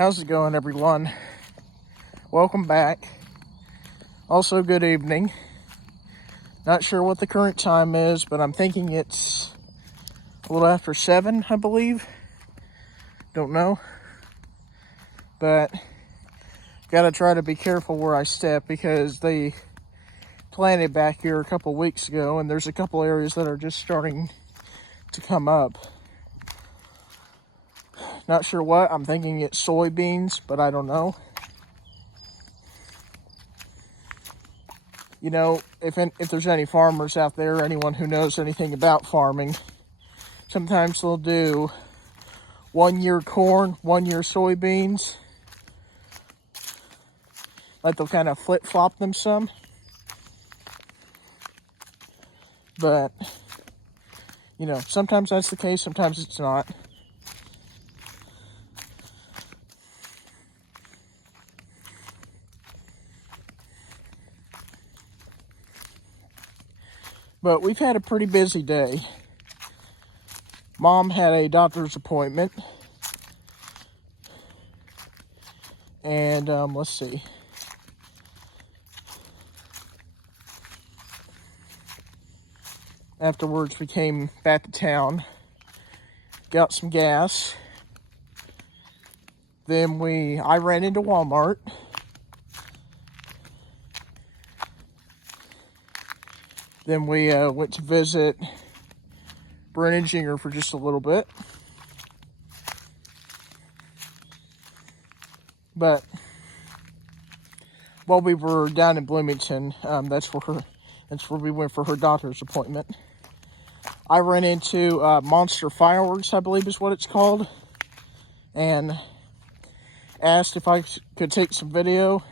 How's it going, everyone? Welcome back. Also, good evening. Not sure what the current time is, but I'm thinking it's a little after 7, I believe. Don't know. But gotta try to be careful where I step because they planted back here a couple weeks ago, and there's a couple areas that are just starting to come up. Not sure what. I'm thinking it's soybeans, but I don't know. You know, if there's any farmers out there, anyone who knows anything about farming, sometimes they'll do 1 year corn, 1 year soybeans. Like they'll kind of flip-flop them some. But, you know, sometimes that's the case, sometimes it's not. But we've had a pretty busy day. Mom had a doctor's appointment. And, let's see. Afterwards, we came back to town. Got some gas. Then I ran into Walmart. Then we went to visit Brent and Jinger for just a little bit. But while we were down in Bloomington, that's where we went for her doctor's appointment. I ran into Monster Fireworks, I believe is what it's called, and asked if I could take some video.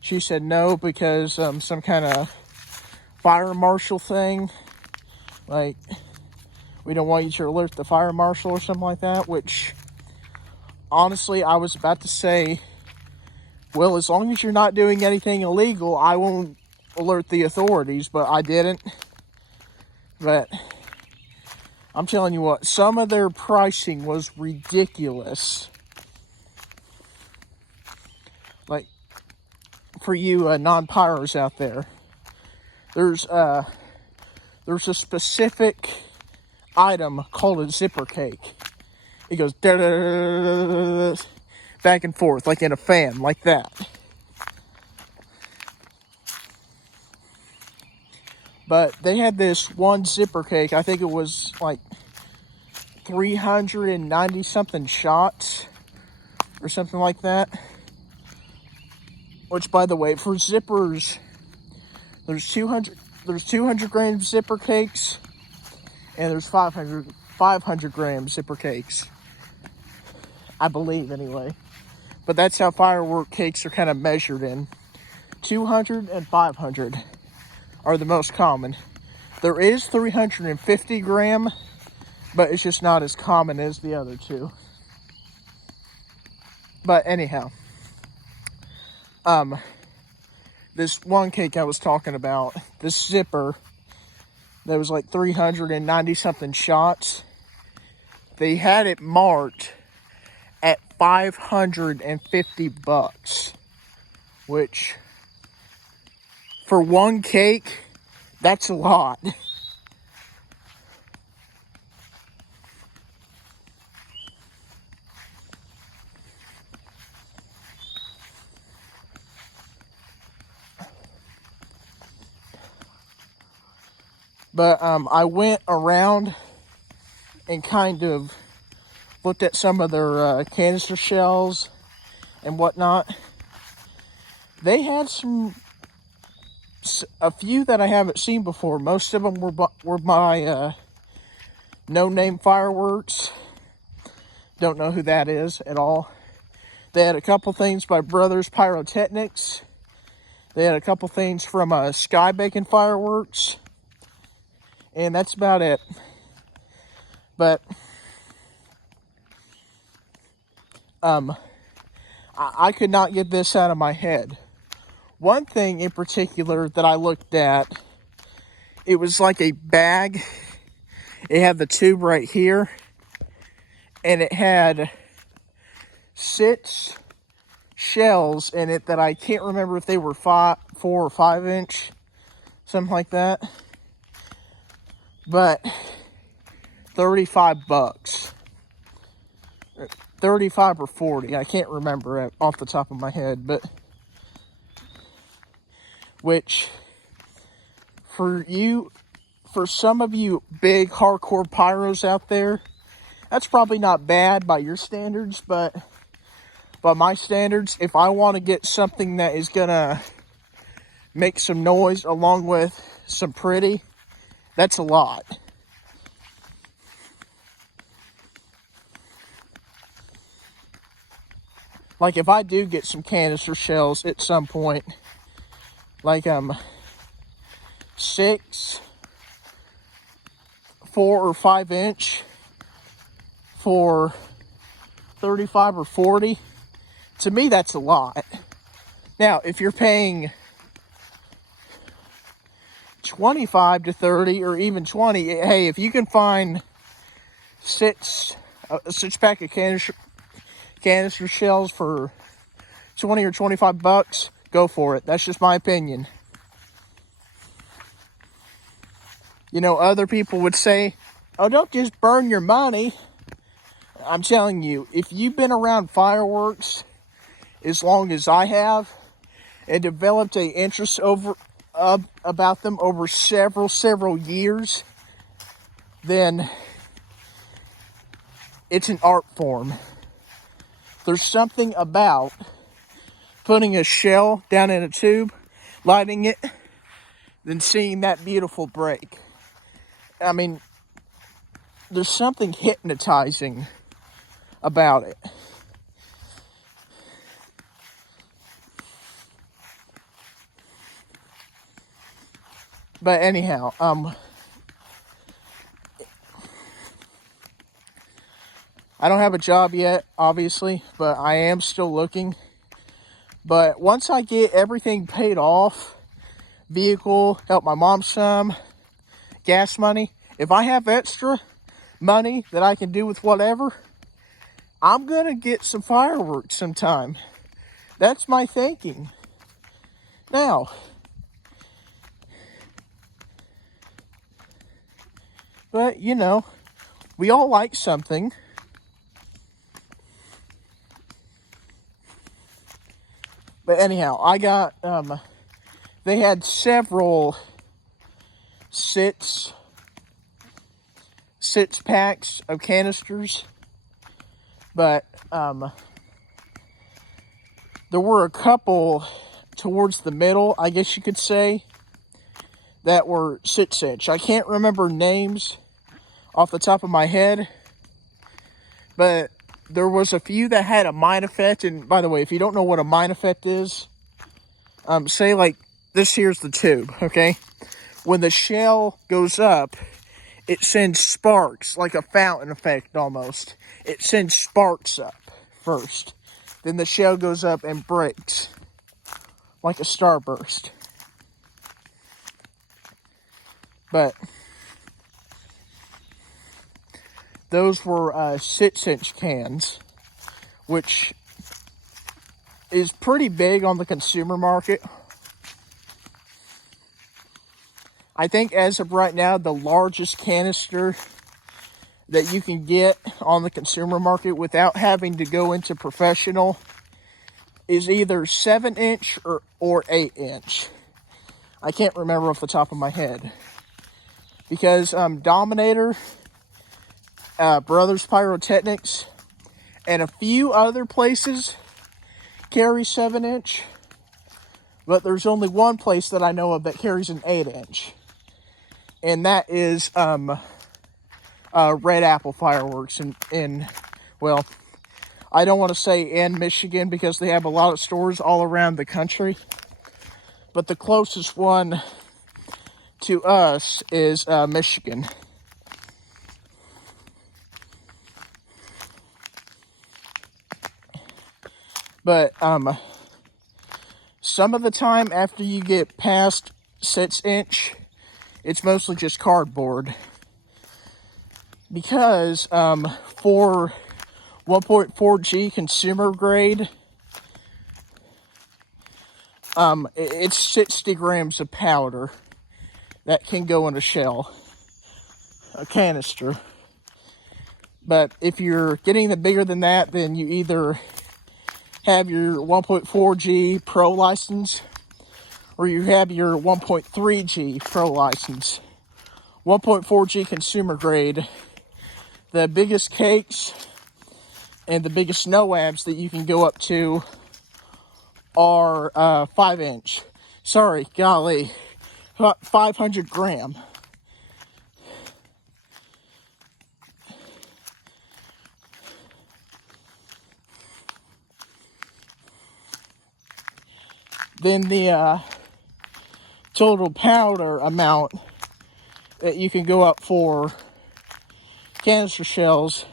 She said no because some kind of fire marshal thing, like we don't want you to alert the fire marshal or something like that, which honestly I was about to say, well, as long as you're not doing anything illegal, I won't alert the authorities, but I didn't. But I'm telling you what, some of their pricing was ridiculous. Like, for you non-pyros out there, there's a specific item called a zipper cake. It goes back and forth like in a fan, like that. But they had this one zipper cake. I think it was like 390 something shots or something like that. Which, by the way, for zippers, there's 200 gram zipper cakes, and there's 500 gram zipper cakes, I believe, anyway. But that's how firework cakes are kind of measured in. 200 and 500 are the most common. There is 350 gram, but it's just not as common as the other two. But anyhow, this one cake I was talking about, this zipper, that was like 390 something shots. They had it marked at $550, which for one cake, that's a lot. But I went around and kind of looked at some of their canister shells and whatnot. They had a few that I haven't seen before. Most of them were by No-Name Fireworks. Don't know who that is at all. They had a couple things by Brothers Pyrotechnics. They had a couple things from Sky Bacon Fireworks. And that's about it. But I could not get this out of my head. One thing in particular that I looked at, it was like a bag. It had the tube right here, and it had 6 shells in it that I can't remember if they were 4 or 5 inch, something like that. But $35. 35 or 40, I can't remember off the top of my head, but which for some of you big hardcore pyros out there, that's probably not bad by your standards, but by my standards, if I want to get something that is gonna make some noise along with some pretty, that's a lot. Like if I do get some canister shells at some point, like 6, 4 or 5 inch for 35 or 40, to me that's a lot. Now, if you're paying 25 to 30 or even 20, hey, if you can find a 6-pack of canister shells for 20 or 25 bucks, go for it. That's just my opinion. You know, other people would say, oh, don't just burn your money. I'm telling you, if you've been around fireworks as long as I have and developed an interest about them over several years, then it's an art form. There's something about putting a shell down in a tube, lighting it, then seeing that beautiful break. I mean, there's something hypnotizing about it. But anyhow, I don't have a job yet, obviously, but I am still looking. But once I get everything paid off, vehicle, help my mom some, gas money, if I have extra money that I can do with whatever, I'm going to get some fireworks sometime. That's my thinking. Now, but, you know, we all like something. But anyhow, I got, they had several 6 packs of canisters. But, there were a couple towards the middle, I guess you could say, that were 6 inch. I can't remember names off the top of my head, but there was a few that had a mine effect. And by the way, if you don't know what a mine effect is, say like this here's the tube, okay? When the shell goes up, it sends sparks, like a fountain effect almost. It sends sparks up first. Then the shell goes up and breaks, like a starburst. But those were 6-inch cans, which is pretty big on the consumer market. I think as of right now, the largest canister that you can get on the consumer market without having to go into professional is either 7-inch or 8-inch. I can't remember off the top of my head. Because Dominator, Brothers Pyrotechnics, and a few other places carry 7-inch. But there's only one place that I know of that carries an 8-inch. And that is Red Apple Fireworks in, well, I don't want to say in Michigan because they have a lot of stores all around the country. But the closest one to us is Michigan. But some of the time after you get past 6-inch, it's mostly just cardboard. Because for 1.4G consumer grade. It's 60 grams of powder that can go in a shell, a canister. But if you're getting the bigger than that, then you either have your 1.4G Pro license or you have your 1.3G Pro license. 1.4G consumer grade, the biggest cakes and the biggest NOABs that you can go up to are 5-inch. Sorry, golly, 500 gram. Then the total powder amount that you can go up for canister shells,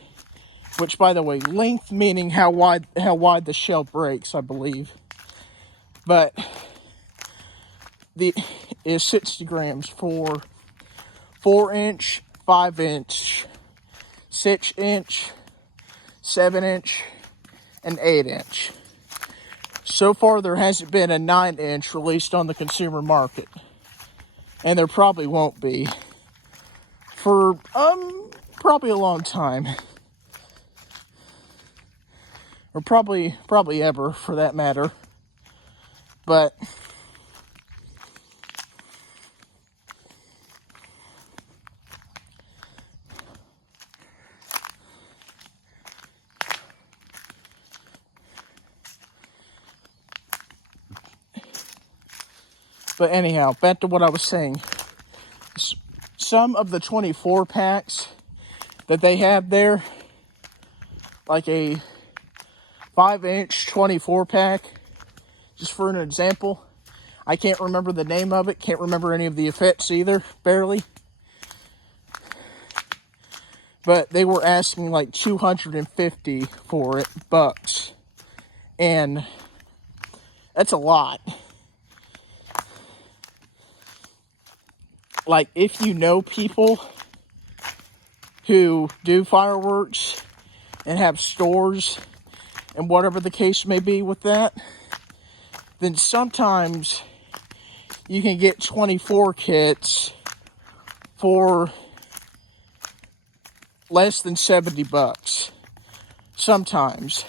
which, by the way, length meaning how wide the shell breaks, I believe. But is 60 grams for 4-inch, 5-inch, 6-inch, 7-inch, and 8-inch. So far, there hasn't been a 9-inch released on the consumer market, and there probably won't be for probably a long time, or probably ever, for that matter. But anyhow, back to what I was saying. Some of the 24 packs that they have there, like a 5-inch 24 pack, just for an example, I can't remember the name of it, can't remember any of the effects either, barely. But they were asking like $250 for it, bucks. And that's a lot. Like, if you know people who do fireworks and have stores and whatever the case may be with that, then sometimes you can get 24 kits for less than 70 bucks. Sometimes.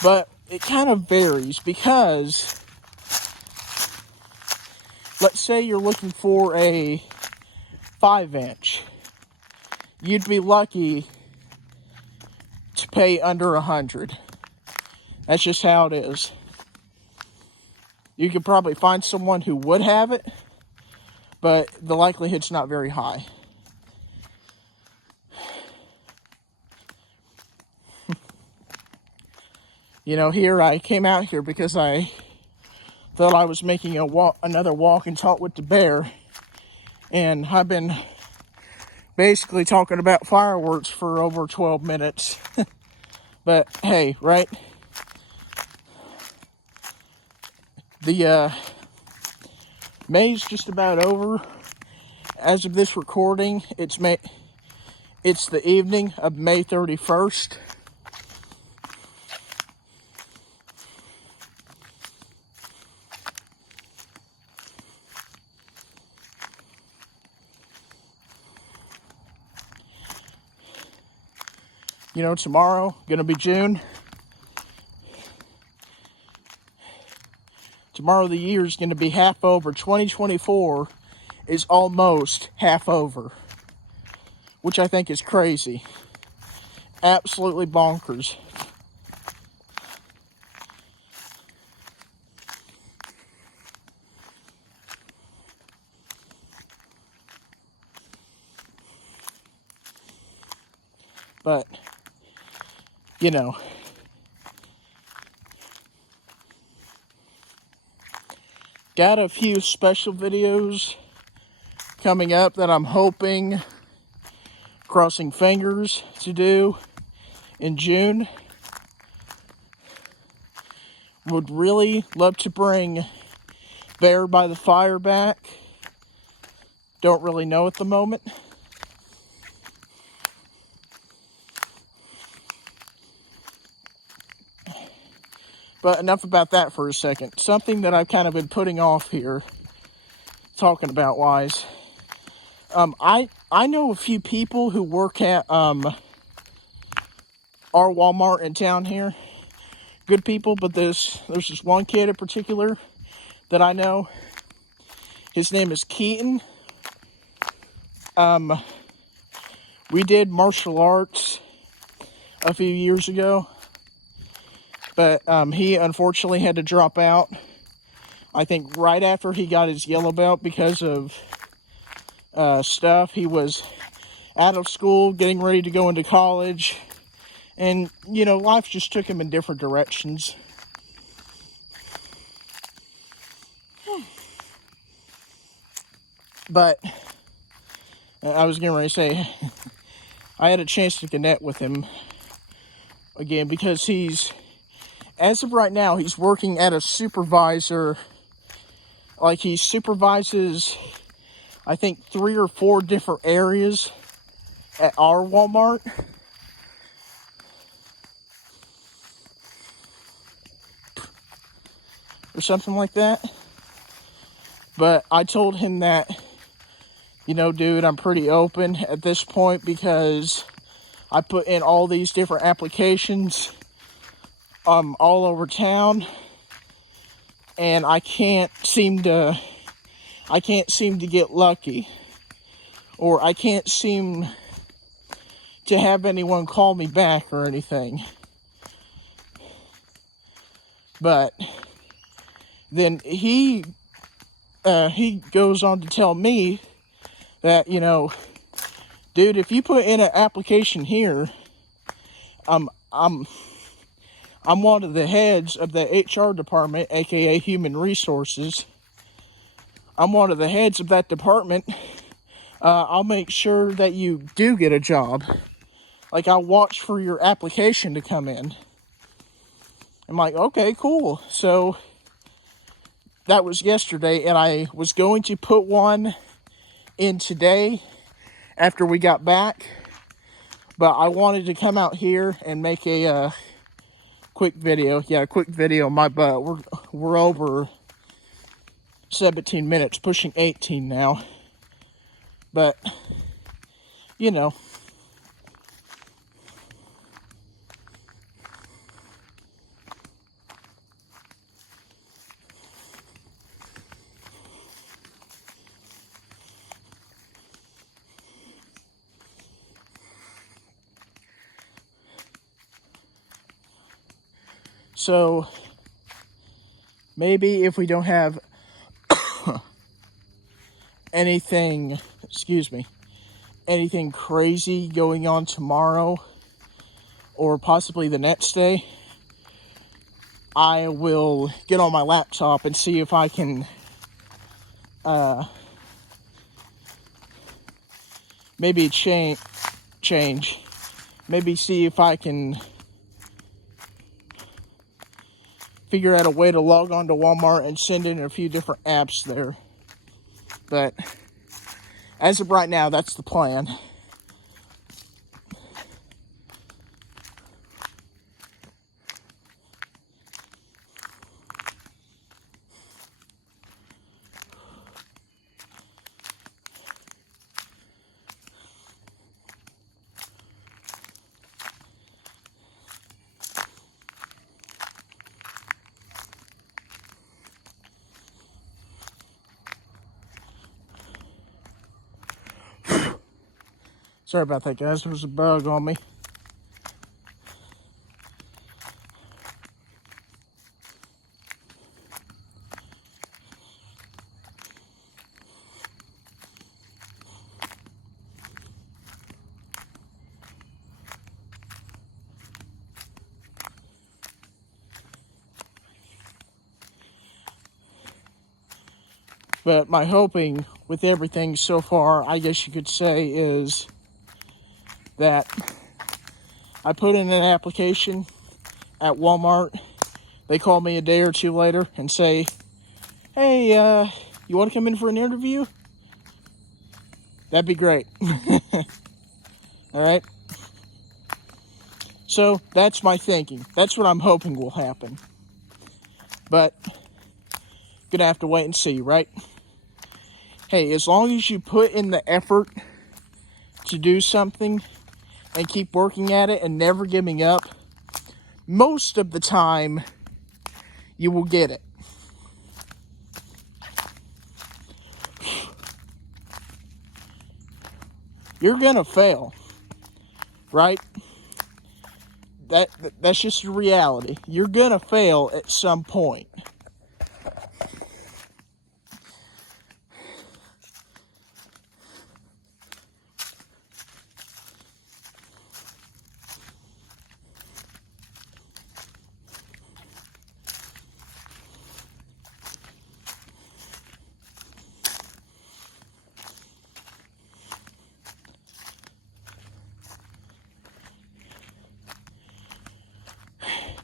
But it kind of varies because, let's say you're looking for a 5-inch. You'd be lucky to pay under 100. That's just how it is. You could probably find someone who would have it, but the likelihood's not very high. You know, here I came out here because I thought I was making another walk and talk with the bear, and I've been basically talking about fireworks for over 12 minutes. But hey, right? The May's just about over. As of this recording, it's the evening of May 31st. You know, tomorrow, gonna be June. Tomorrow the year's gonna be half over. 2024 is almost half over, which I think is crazy. Absolutely bonkers. But, you know, got a few special videos coming up that I'm hoping, crossing fingers, to do in June. Would really love to bring Bear by the Fire back. Don't really know at the moment. But enough about that for a second. Something that I've kind of been putting off here, talking about wise. I know a few people who work at our Walmart in town here. Good people, but there's this one kid in particular that I know. His name is Keaton. We did martial arts a few years ago, but he unfortunately had to drop out, I think right after he got his yellow belt because of stuff. He was out of school, getting ready to go into college, and, you know, life just took him in different directions. But I was getting ready to say, I had a chance to connect with him again because as of right now, he's working at a supervisor. Like, he supervises, I think, 3 or 4 different areas at our Walmart. Or something like that. But I told him that, you know, dude, I'm pretty open at this point because I put in all these different applications all over town, and I can't seem to get lucky, or I can't seem to have anyone call me back or anything. But then he goes on to tell me that, you know, dude, if you put in an application here, I'm one of the heads of the HR department, aka Human Resources. I'm one of the heads of that department. I'll make sure that you do get a job. Like, I'll watch for your application to come in. I'm like, okay, cool. So that was yesterday, and I was going to put one in today after we got back, but I wanted to come out here and make a quick video. Yeah, a quick video. My butt. We're over 17 minutes, pushing 18 now. But, you know. So, maybe if we don't have anything crazy going on tomorrow, or possibly the next day, I will get on my laptop and see if I can maybe change. Maybe see if I can figure out a way to log on to Walmart and send in a few different apps there. But as of right now, that's the plan. Sorry about that, guys. There was a bug on me. But my hoping with everything so far, I guess you could say, is that I put in an application at Walmart. They call me a day or two later and say, hey, you want to come in for an interview? That'd be great. All right? So that's my thinking. That's what I'm hoping will happen. But gonna have to wait and see, right? Hey, as long as you put in the effort to do something and keep working at it and never giving up, most of the time you will get it. You're gonna fail, right? That's just the reality. You're gonna fail at some point.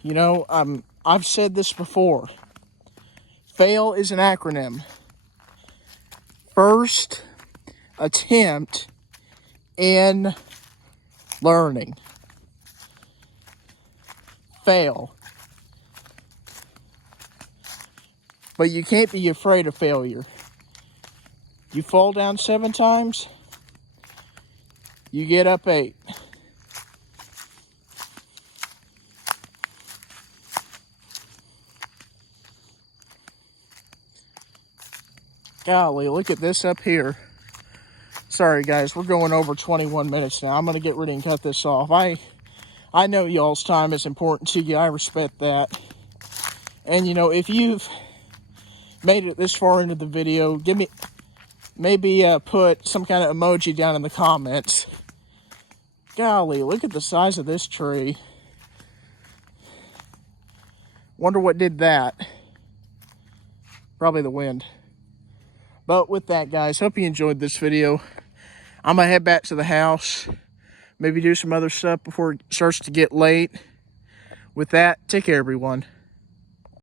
You know, I've said this before. FAIL is an acronym. First attempt in learning. Fail. But you can't be afraid of failure. You fall down 7 times, you get up 8. Golly, look at this up here. Sorry guys, we're going over 21 minutes now. I'm going to get ready and cut this off. I know y'all's time is important to you. I respect that. And you know, if you've made it this far into the video, maybe put some kind of emoji down in the comments. Golly, look at the size of this tree. Wonder what did that. Probably the wind. But with that, guys, hope you enjoyed this video. I'm going to head back to the house. Maybe do some other stuff before it starts to get late. With that, take care, everyone.